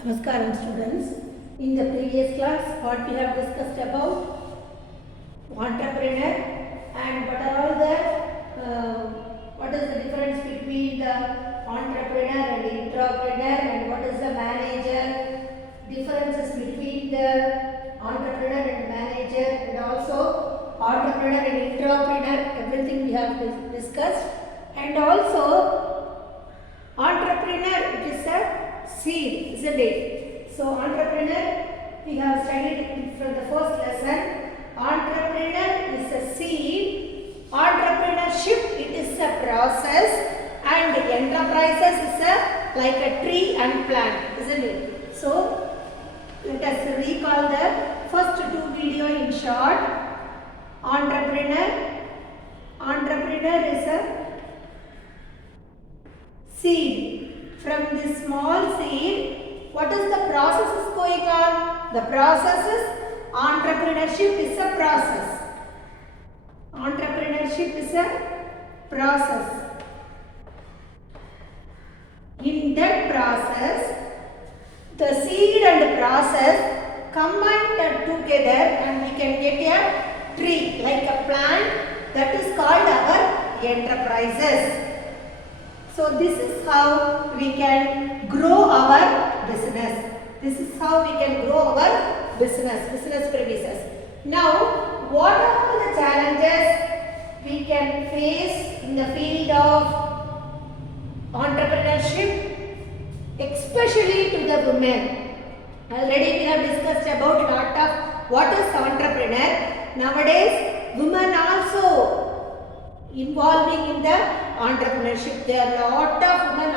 Namaskaram students. In the previous class, what we have discussed about entrepreneur and what is the difference between the entrepreneur and intrapreneur, and what is the manager, differences between the entrepreneur and manager, and also entrepreneur and intrapreneur, everything we have discussed. And also entrepreneur, it is a seed, isn't it? So entrepreneur, we have studied it from the first lesson. Entrepreneur is a seed, entrepreneurship it is a process, and enterprises is like a tree and plant, isn't it? So let us recall the first two video in short. Entrepreneur is a seed. From this small seed, what is the process is going on? The process is entrepreneurship is a process. Entrepreneurship is a process. In that process, the seed and the process combined together, and we can get a tree like a plant, that is called our enterprises. So this is how we can grow our business. This is how we can grow our business premises. Now, what are the challenges we can face in the field of entrepreneurship, especially to the women? Already we have discussed about a lot of what is entrepreneur. Nowadays, women also involving in the entrepreneurship. There are a lot of women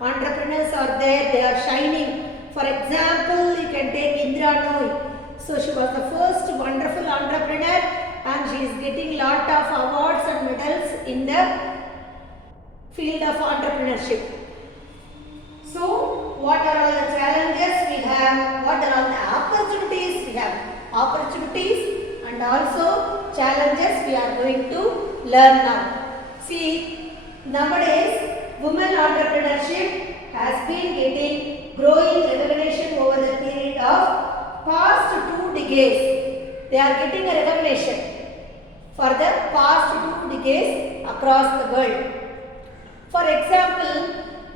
entrepreneurs are there. They are shining. For example, you can take Indra Nooyi. So she was the first wonderful entrepreneur, and she is getting lot of awards and medals in the field of entrepreneurship. So what are all the challenges we have? What are all the opportunities we have? Opportunities and also challenges we are going to learn now. See, nowadays women entrepreneurship has been getting growing recognition over the period of past 2 decades. They are getting a recognition for the past 2 decades across the world. For example,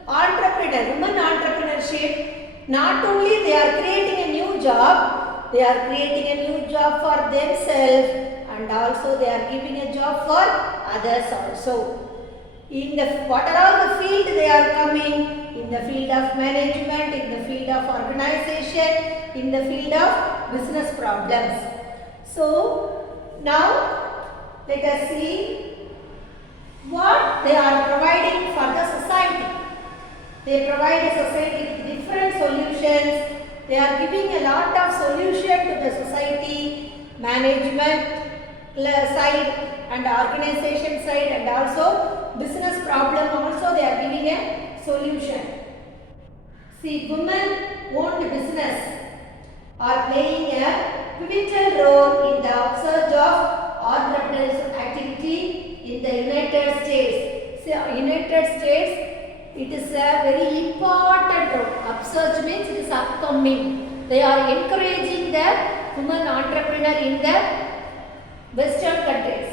women entrepreneurship, not only they are creating a new job, they are creating a new job for themselves, and also they are giving a job for others also. In the what are all the field they are coming? In the field of management, in the field of organization, in the field of business problems. So now let us see what they are providing for the society. They provide a society with different solutions. They are giving a lot of solution to the society, management side and organization side, and also business problem also they are giving a solution. See, women owned business are playing a pivotal role in the upsurge of entrepreneurial activity in the United States. See, United States, it is a very important role. Upsurge means it is upcoming. They are encouraging the women entrepreneur in the Western countries,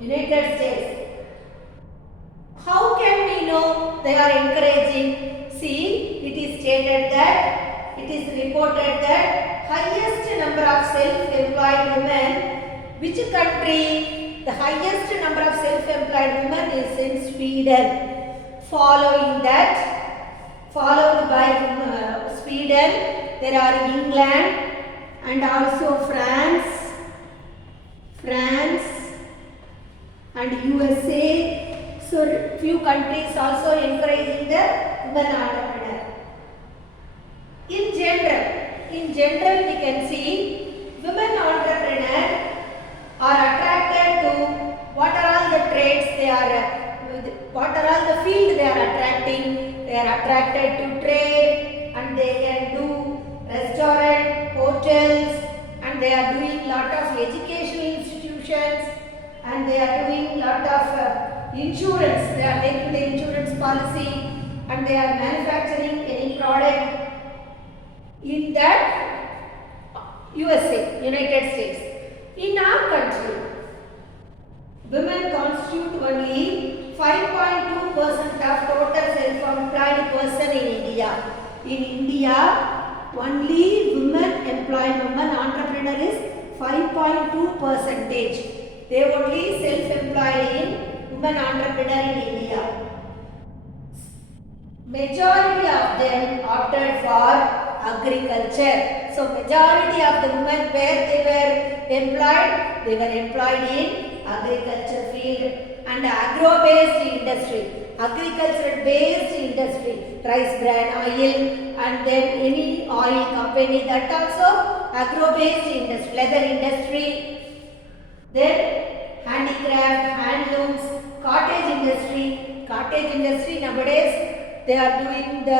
United States. How can we know they are encouraging? See, it is stated that, it is reported that highest number of self-employed women, which country? The highest number of self-employed women is in Sweden. Followed by Sweden, there are England and also France and USA. So few countries also encouraging the women entrepreneur. In general we can see women entrepreneurs are attracted to what are all the trades they are, what are all the field they are attracting. They are attracted to trade, and they can do restaurant, hotels, and they are doing lot of educational institutions, and they are doing lot of insurance. They are making the insurance policy, and they are manufacturing any product, in that USA, United States. In our country, women constitute only 5.2% of total self-employed person in India. In India, only women entrepreneur is 5.2 percentage. They only self-employed in women entrepreneur in India. Majority of them opted for agriculture. So majority of the women where they were employed in agriculture field and agro-based industry, agriculture-based industry, rice bran oil and then any oil company, that also agro-based industry, leather industry, then handicraft, handlooms, cottage industry nowadays they are doing the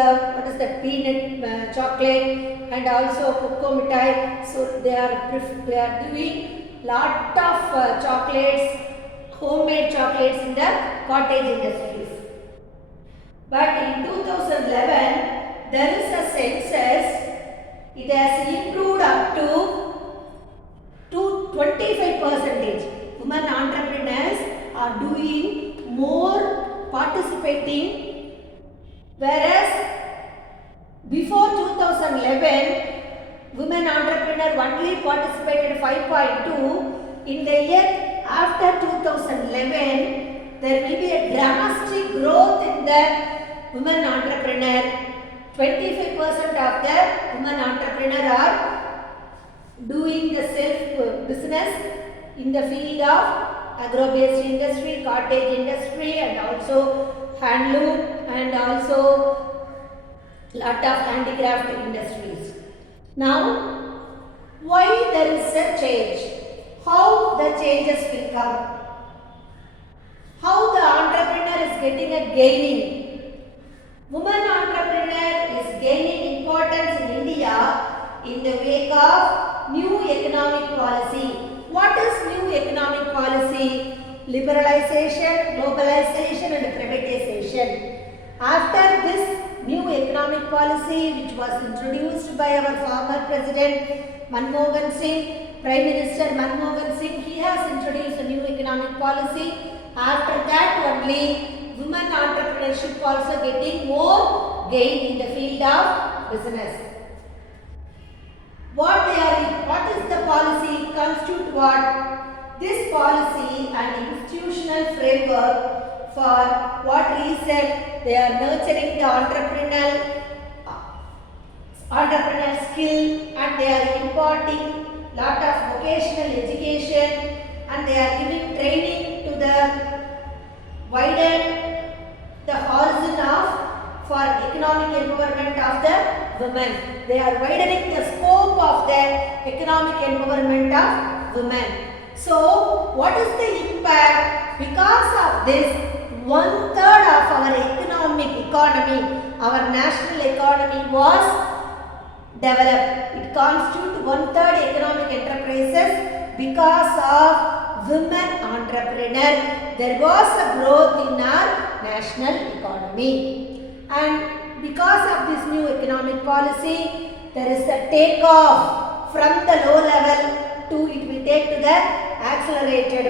peanut chocolate and also cocoa mithai. So they are doing lot of chocolates, homemade chocolates in the cottage industries. But in 2011 there is a census. It has improved up to 25%. Women entrepreneurs are doing more participating. Whereas before 2011, women entrepreneur only participated 5.2. In the year after 2011, there will be a drastic growth in the women entrepreneur. 25% of the women entrepreneur are doing the self business in the field of agro-based industry, cottage industry and also handloom and also lot of handicraft industries. Now, why there is a change? How the changes will come? How the entrepreneur is getting a gaining? Woman entrepreneur is gaining importance in India in the wake of new economic policy. What is new economic policy? Liberalization, globalization and privatization. After this new economic policy which was introduced by our former President Manmohan Singh, Prime Minister Manmohan Singh, he has introduced a new economic policy. After that only women entrepreneurship also getting more gain in the field of business. What is the policy? Constitute what? This policy and institutional framework, for what reason? They are nurturing the entrepreneurial skill and they are imparting lot of vocational education and they are giving training to the widen the horizon of for economic empowerment of the women. They are widening the scope of the economic empowerment of women. So, what is the impact? Because of this, 1/3 of our economy, our national economy was developed. It constitutes 1/3 economic enterprises because of women entrepreneur. There was a growth in our national economy. And because of this new economic policy, there is a takeoff from the low level to it will take to the accelerated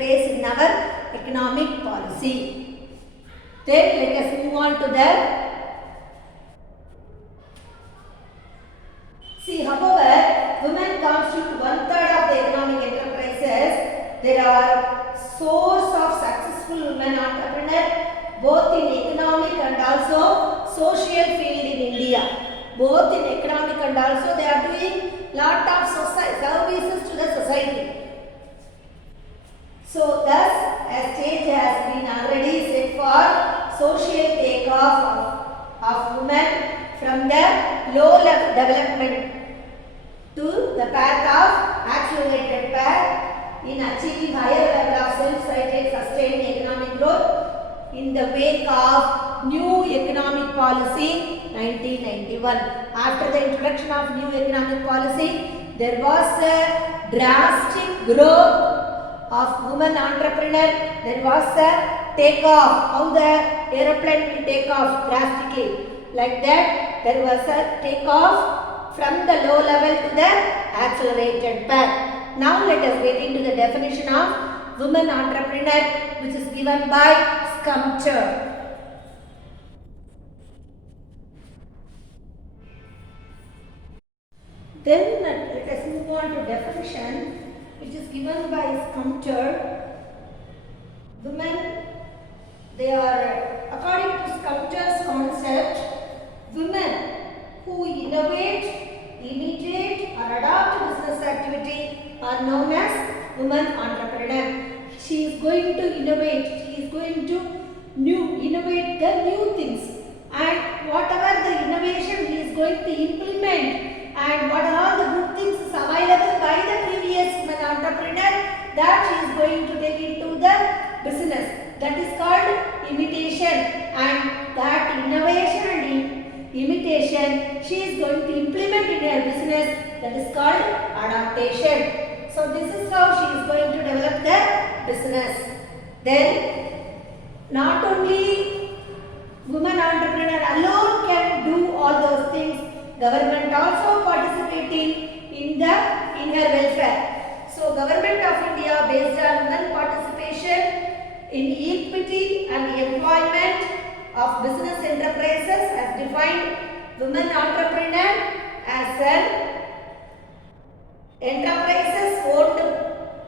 pace in our economic policy. Then let us move on to the however, women constitute 1/3 of the economic enterprises. There are source of successful women entrepreneurs both in economic and also social field in India. Both in economic and also they are doing lot of services to the society. So thus a stage has been already set for social takeoff of women from the low level development to the path of accelerated path in achieving higher level of sustained economic growth in the wake of new economic policy 1991. After the introduction of new economic policy, there was a drastic growth of women entrepreneur. There was a takeoff. How the aeroplane will take off drastically. Like that, there was a takeoff from the low level to the accelerated path. Now let us get into the definition of woman entrepreneur, which is given by Scumcher. Then let us move on to definition, which is given by Scumcher. Women, they are, according to Scumcher's concept, women who innovate, imitate or adopt business activity are known as woman entrepreneur. She is going to innovate, she is going to innovate the new things, and whatever the innovation he is going to implement and what are all the good things is available by the previous woman entrepreneur, that she is going to take into the business. That is called imitation, and that innovation and imitation she is going to implement in her business. That is called adaptation. So this is how she is going to develop the business. Then not only woman entrepreneur alone can do all those things, government also participating in her welfare. So government of India, based on women participation in equity and employment of business enterprises, has defined women entrepreneur as an enterprises owned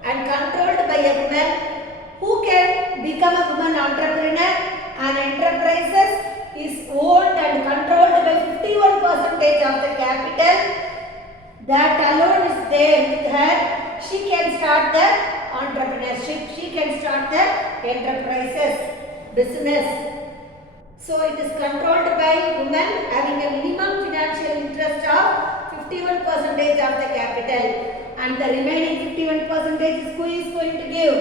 and controlled by a woman who can become a woman entrepreneur. An enterprises is owned and controlled by 51% of the capital. That alone is there with her. She can start the entrepreneurship. She can start the enterprises, business. So it is controlled by women having a minimum financial interest of 51% of the capital, and the remaining 51% is who is going to give?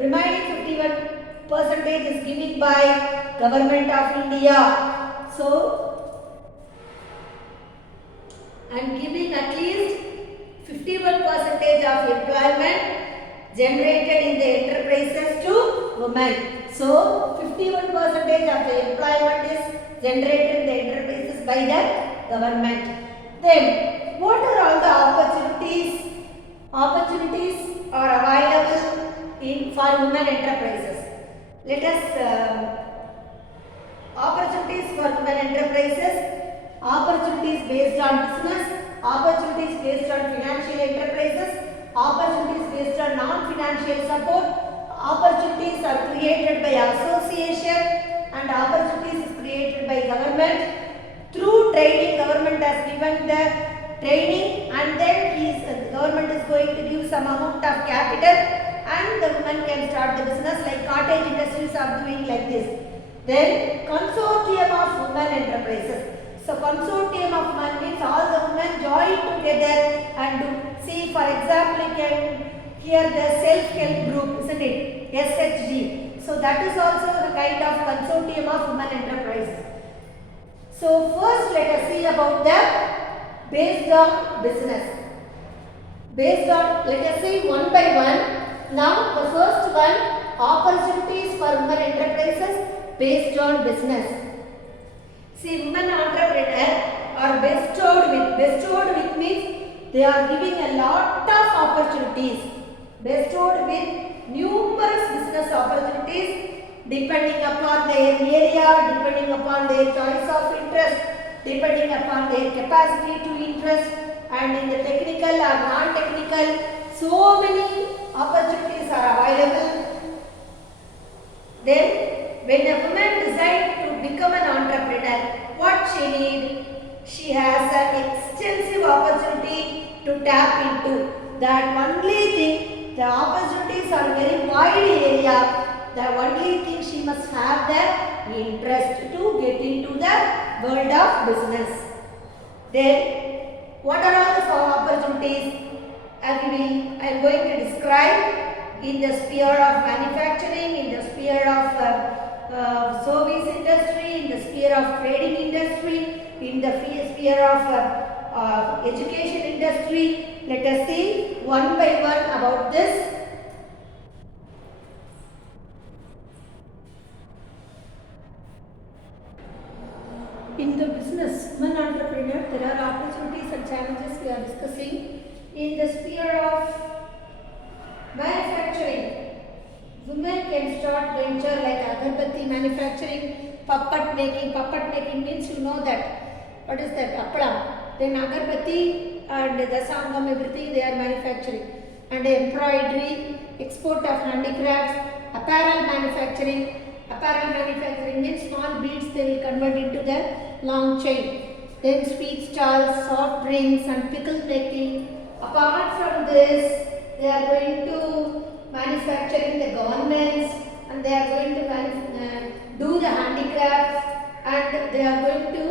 Remaining 51% is given by Government of India. So, and giving at least 51% of employment generated in the enterprises to women. So 51% of the employment is generated in the enterprises by the government. Then what are all the opportunities? Opportunities are available for women enterprises. Let us opportunities for women enterprises. Opportunities based on business, opportunities based on financial enterprises, opportunities based on non-financial support, opportunities are created by association, and opportunities is created by government. Through training, government has given the training, and then the government is going to give some amount of capital, and the women can start the business, like cottage industries are doing like this. Then consortium of women enterprises. So consortium of women means all the women join together and do. See, for example, you can hear the self-help group, isn't it? SHG. So that is also a kind of consortium of women enterprises. So first let us see about the based on business. Based on, let us see one by one. Now the first one, opportunities for women enterprises based on business. See, women entrepreneurs are bestowed with means they are giving a lot of opportunities. Bestowed with numerous business opportunities depending upon their area, depending upon their choice of interest, depending upon their capacity to interest, and in the technical or non-technical, so many opportunities are available. Then when a woman decides to become an entrepreneur, what she needs? She has an extensive opportunity to tap into. That only thing, the opportunities are very wide area. The only thing she must have the interest to get into the world of business. Then, what are all the opportunities? I am going to describe in the sphere of manufacturing, in the sphere of service industry, in the sphere of trading industry, in the sphere of education industry. Let us see one by one about this. In the business, women entrepreneur, there are opportunities and challenges we are discussing. In the sphere of manufacturing, women can start venture like agarbatti manufacturing, puppet making. Puppet making means you know that. What is that? Appalam. Then agarbatti and dasangam, everything they are manufacturing. And embroidery, export of handicrafts, apparel manufacturing. Apparel manufacturing means small beads they will convert into the long chain. Then sweet stalls, soft drinks and pickle making. Apart from this, they are going to manufacturing the garments and they are going to do the handicrafts and they are going to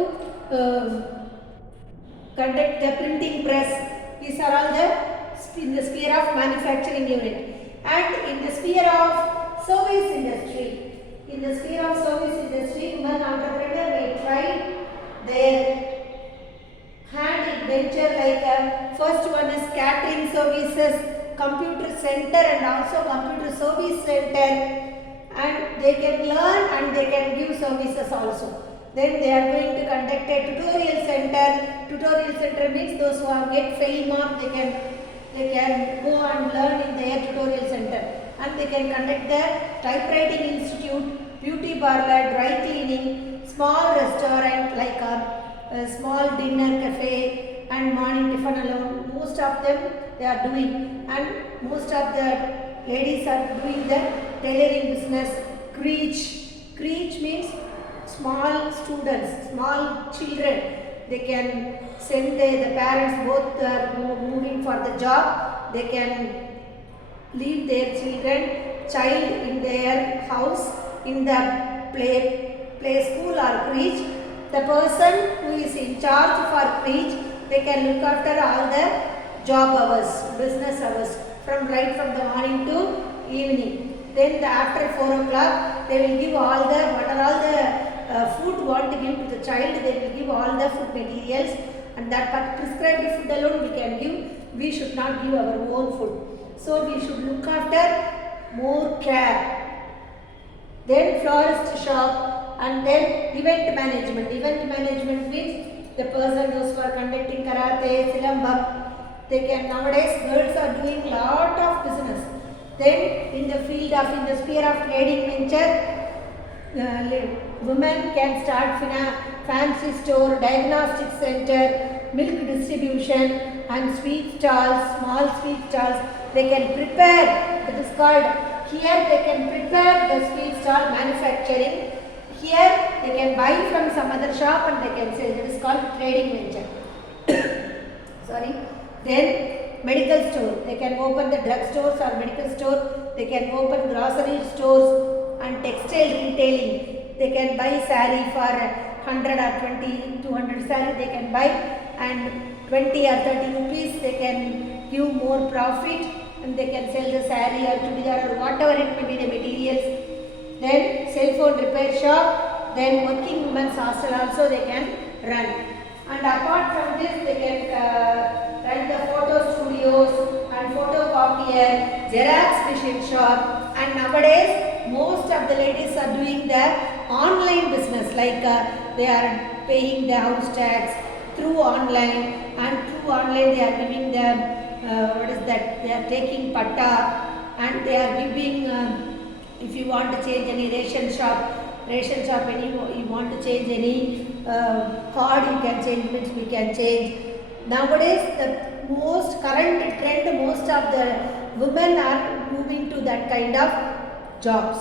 conduct the printing press. These are all in the sphere of manufacturing unit. And in the sphere of service industry, in the sphere of service industry, women entrepreneur may try their hand in venture like first one is catering services, computer center and also computer service center, and they can learn and they can give services also. Then they are going to conduct a tutorial center. Tutorial center means those who have get fail mark they can go and learn in their tutorial center, and they can conduct their typewriting institute, beauty parlor, dry cleaning, small restaurant like a small dinner cafe and morning tiffin alone. Most of them they are doing, and most of the ladies are doing the tailoring business. Creche means small students, small children. They can send the parents both are moving for the job. They can leave their child in their house in the play school or creche. The person who is in charge for creche, they can look after all the job hours, business hours from the morning to evening. Then after 4 o'clock, they will give all the what are all the food want to give to the child. They will give all the food materials, and that prescribed food alone we can give. We should not give our own food. So we should look after more care. Then florist shop, and then event management. Event management means the person those who are conducting karate, silambam, they can nowadays girls are doing lot of business. Then in the sphere of trading venture, women can start fancy store, diagnostic center, milk distribution and sweet stalls, small sweet stalls. They can prepare, it is called, here they can prepare the sweet stall manufacturing. Here they can buy from some other shop and they can sell. It is called trading venture. Sorry. Then medical store. They can open the drug stores or medical store. They can open grocery stores and textile retailing. They can buy saree for 100 or 20, 200 saree they can buy, and 20 or 30 rupees they can give more profit, and they can sell the saree or chudidar or whatever it may be the materials. Then cell phone repair shop, then working women's hostel also they can run. And apart from this, they can run the photo studios and photocopier, Xerox machine shop. And nowadays, most of the ladies are doing the online business, like they are paying the house tax through online, and through online they are giving the they are taking patta, and they are giving if you want to change any ration shop any you want to change any card, you can change which we can change. Nowadays the most current trend, most of the women are moving to that kind of jobs,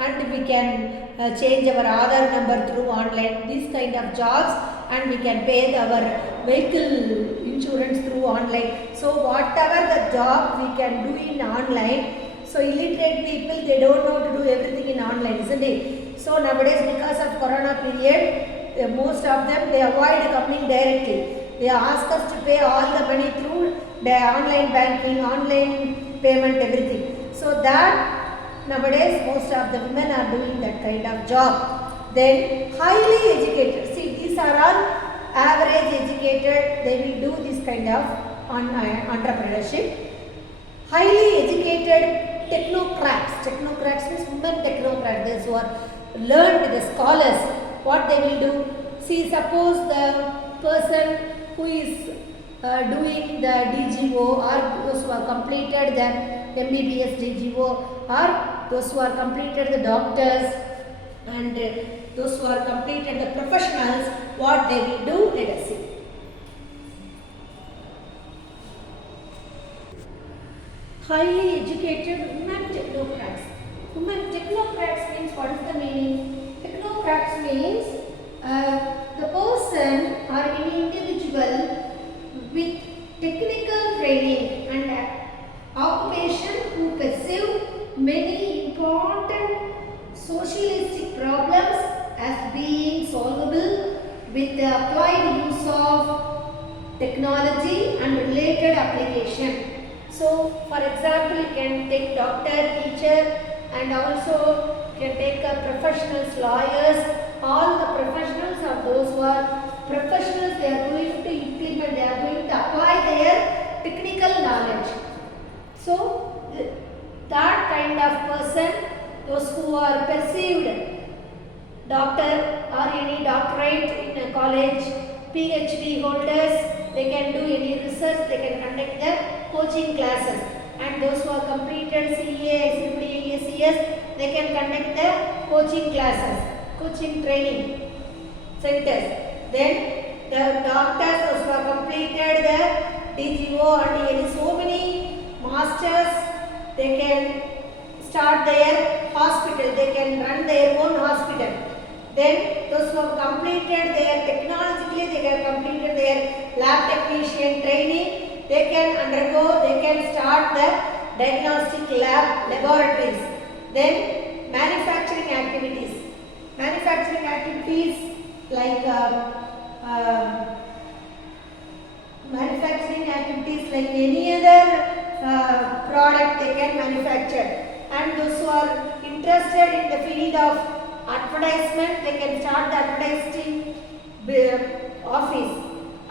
and we can change our Aadhaar number through online, these kind of jobs, and we can pay our vehicle insurance through online. So whatever the job we can do in online. So illiterate people, they don't know to do everything in online, isn't it? So nowadays, because of Corona period, most of them they avoid coming directly. They ask us to pay all the money through the online banking, online payment, everything. So that nowadays most of the women are doing that kind of job. Then highly educated. See, these are all average educated. They will do this kind of entrepreneurship. Highly educated technocrats means women technocrats, those who are learned, the scholars, what they will do? see, suppose the person who is doing the DGO, or those who have completed the MBBS DGO, or those who are completed the doctors, and those who are completed the professionals, what they will do, let us see. Highly educated women technocrats. Women technocrats means, what is the meaning? Technocrats means the person or any individual with technical training and occupation who pursue many important socialistic problems as being solvable with the applied use of technology and related application. So, for example, you can take doctor, teacher, and also you can take professionals, lawyers. All the professionals are those who are professionals. They are going to implement, they are going to apply their technical knowledge. So, that kind of person, those who are perceived doctor or any doctorate in a college, PhD holders, they can do any research, they can conduct the coaching classes, and those who are completed CA, SMD, ACS, they can conduct the coaching classes, coaching training centers. Then the doctors, those who have completed the DGO and any so many masters, they can start their hospital, they can run their own hospital. Then those who have completed their technologically, they have completed their lab technician training, they can undergo, they can start the diagnostic laboratories. Then manufacturing activities. Manufacturing activities like any other product they can manufacture. And those who are interested in the field of advertisement, they can start the advertising office.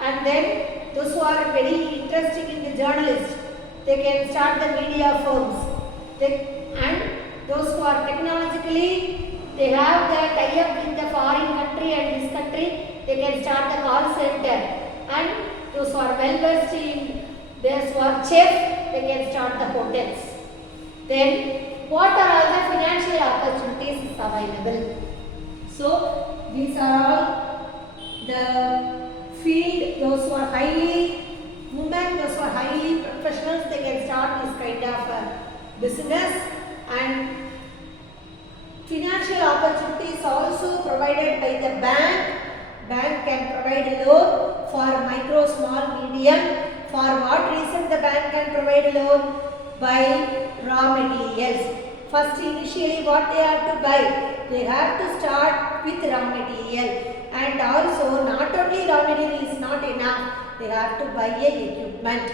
And then those who are very interested in the journalists, they can start the media firms. And those who are technologically, they have the tie-up with the foreign country and this country, they can start the call center. And those who are well versed in, those who are chef, they can start the hotels. Then what are all the financial opportunities is available? So these are all the field, those who are highly women, those who are highly professionals, they can start this kind of business. And financial opportunities also provided by the bank. Bank can provide a loan for micro, small, medium. For what reason the bank can provide a loan? By raw materials. First, initially what they have to buy? They have to start with raw material. And also not only raw material is not enough, they have to buy a equipment.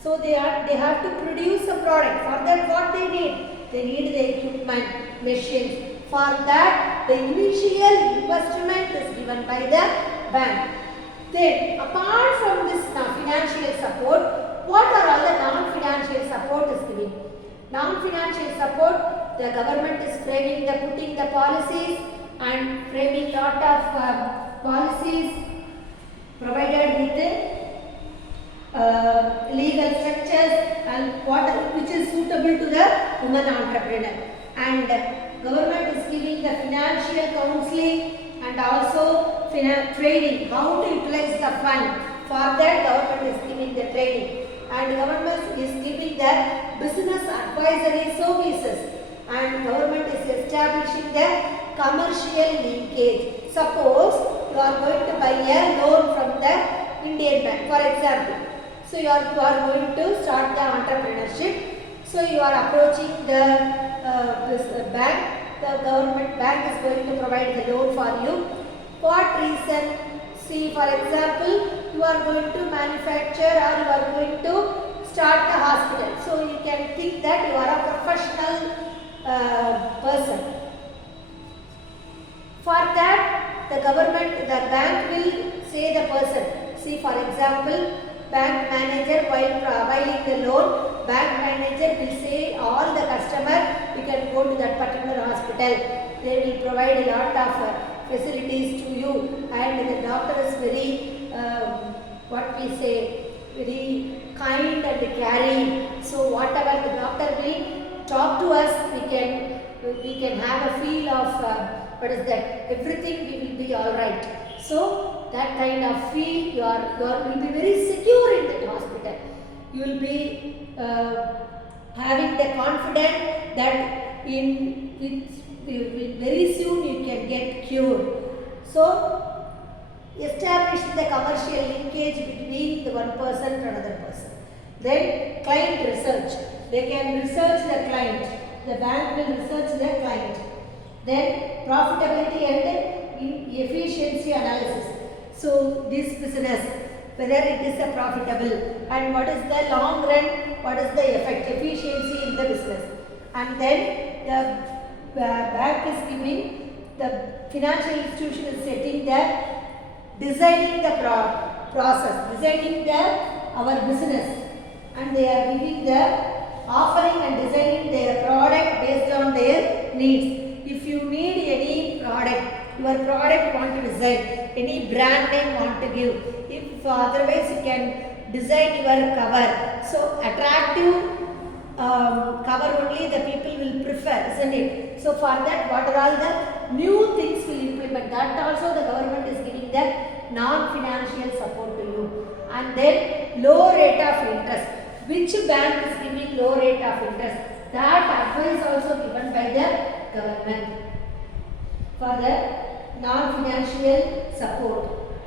So they have to produce a product. For that what they need? They need the equipment, machines. For that the initial investment is given by the bank. Then apart from this financial support, what are all the non-financial support is giving? Non-financial support, the government is framing putting the policies and framing lot of policies provided with legal structures and which is suitable to the woman entrepreneur. And government is giving the financial counseling and also training, how to utilize the fund. For that government is giving the training. And government is giving the business advisory services, and government is establishing the commercial linkage. Suppose you are going to buy a loan from the Indian bank, for example. So you are going to start the entrepreneurship. So you are approaching the bank. The government bank is going to provide the loan for you. What reason? See, for example, you are going to manufacture or you are going to start a hospital. So you can think that you are a professional person. For that, the bank will say the person. See, for example, bank manager while providing the loan, bank manager will say all the customer, you can go to that particular hospital. They will provide a lot of facilities to you, and the doctor is very what we say, very kind and caring. So whatever the doctor will talk to us, we can have a feel of what is that, everything will be all right. So that kind of feel you will be very secure in that hospital. You will be having the confidence that very soon you can get cured. So establish the commercial linkage between the one person and another person. Then client research. They can research the client. The bank will research the client. Then profitability and efficiency analysis. So this business, whether it is a profitable and what is the long run, what is the efficiency in the business. And then the bank is giving, the financial institution is setting the designing the process, designing our business, and they are giving the offering and designing their product based on their needs. If you need any product, your product want to design, any brand name want to give, if otherwise you can design your cover. So attractive cover only the people will prefer, isn't it? So for that, what are all the new things will implement? That also the government is giving the non-financial support to you. And then low rate of interest. Which bank is giving low rate of interest? That advice also given by the government for the non-financial support.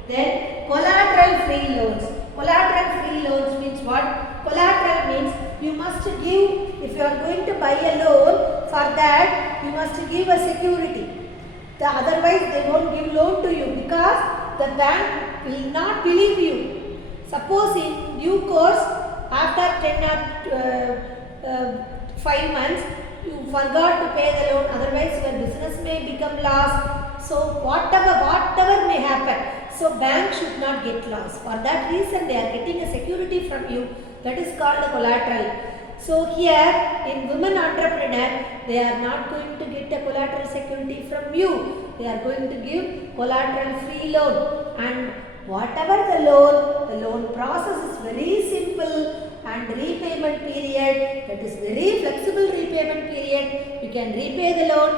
Then collateral free loans. Collateral free loans means what? Collateral means you must give, if you are going to buy a loan, for that you must give a security. Otherwise they won't give loan to you because the bank will not believe you. Suppose in due course, after 10 or 5 months, you forgot to pay the loan, otherwise your business may become loss. So whatever may happen, so bank should not get loss. For that reason they are getting a security from you, that is called a collateral. So here in women entrepreneur, they are not going to get a collateral security from you. They are going to give collateral free loan, and whatever the loan process is very simple, and repayment period, that is very flexible repayment period. You can repay the loan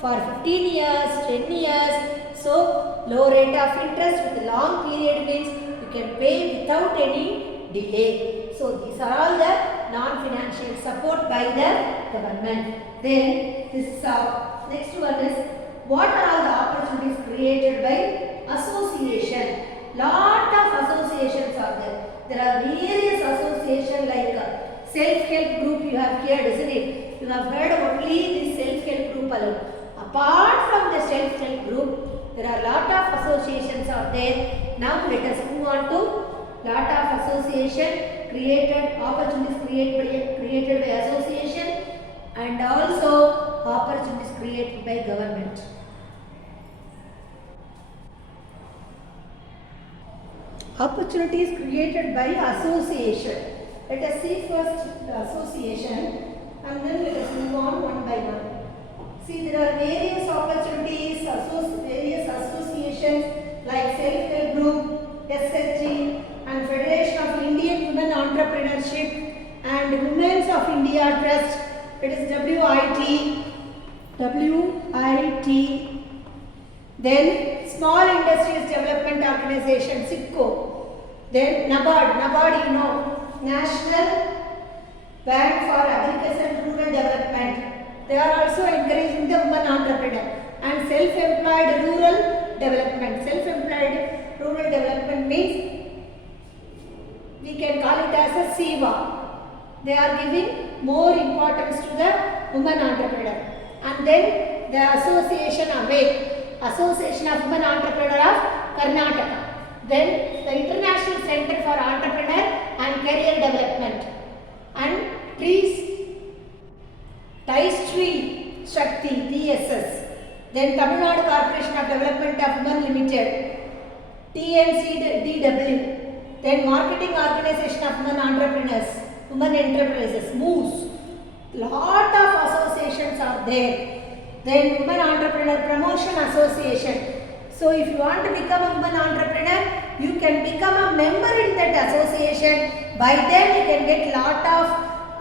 for 15 years, 10 years. So low rate of interest with long period means you can pay without any delay. So these are all the non-financial support by the government. Then this next one is, what are all the opportunities created by association? Lot of associations are there. There are various associations like self-help group you have heard, isn't it? You have heard only the self-help group alone. Apart from the self-help group, there are lot of associations are there. Now let us move on to lot of association created, opportunities created by association, and also opportunities created by government. Opportunities created by association. Let us see first the association and then let us move on one by one. See, there are various opportunities, various associations like Self-Help Group, SHG, and Federation of Indian Women Entrepreneurship, and Women's of India Trust. It is WIT. Then Small Industries Development Organization, SIDCO. Then NABARD, you know, National Bank for Agriculture and Rural Development. They are also encouraging the women entrepreneur. And self-employed rural development. Self-employed rural development means we can call it as a SEWA. They are giving more importance to the women entrepreneur. And then the Association AWAKE, Association of Women Entrepreneur of Karnataka. Then the International Center for Entrepreneur and Career Development. And Tree Shakti, TSS. Then Tamil Nadu Corporation of Development of Women Limited, TNCDW. Then Marketing Organization of Women Entrepreneurs, Women Enterprises, MOOS. Lot of associations are there. Then Women Entrepreneur Promotion Association. So if you want to become a woman entrepreneur, you can become a member in that association. By then you can get lot of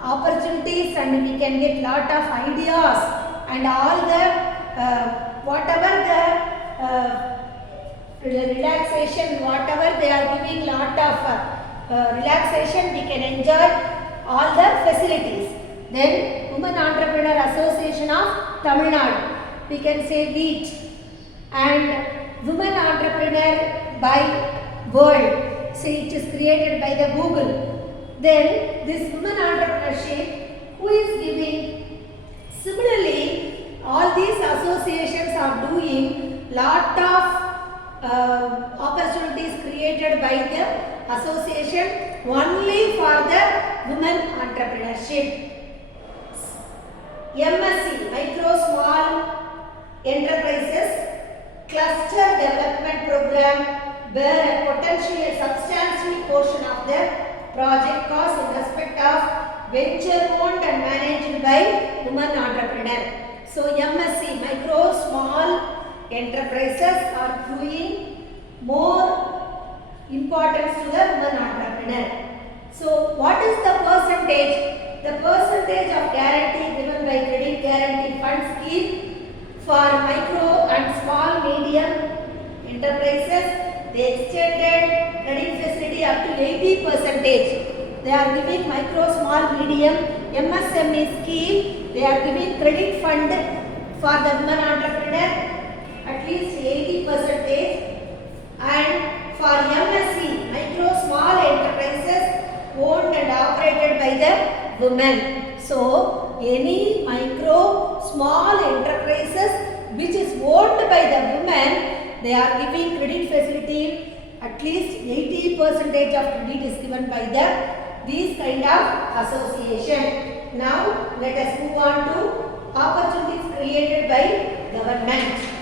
opportunities and we can get lot of ideas and all the whatever the relaxation, whatever they are giving lot of relaxation, we can enjoy all the facilities. Then Women Entrepreneur Association of Tamil Nadu, we can say WEET, and Women Entrepreneur by World, say it is created by the Google. Then this women entrepreneurship, who is giving? Similarly, all these associations are doing lot of opportunities created by the association only for the women entrepreneurship. MSc, Micro Small Enterprises Cluster Development Program, where a potentially substantial portion of the project cost in respect of venture owned and managed by women entrepreneur. So MSc, Micro Small Enterprises, are giving more importance to the women entrepreneur. So what is the percentage? The percentage of guarantee given by Credit Guarantee Fund Scheme for micro and small medium enterprises, they extended credit facility up to 80%. They are giving micro, small, medium MSME scheme. They are giving credit fund for the women entrepreneur at least 80%. And for MSE, micro, small enterprises owned and operated by the women. So any micro, small enterprises which is owned by the women, they are giving credit facility. At least 80% of credit is given by these kind of association. Now let us move on to opportunities created by government.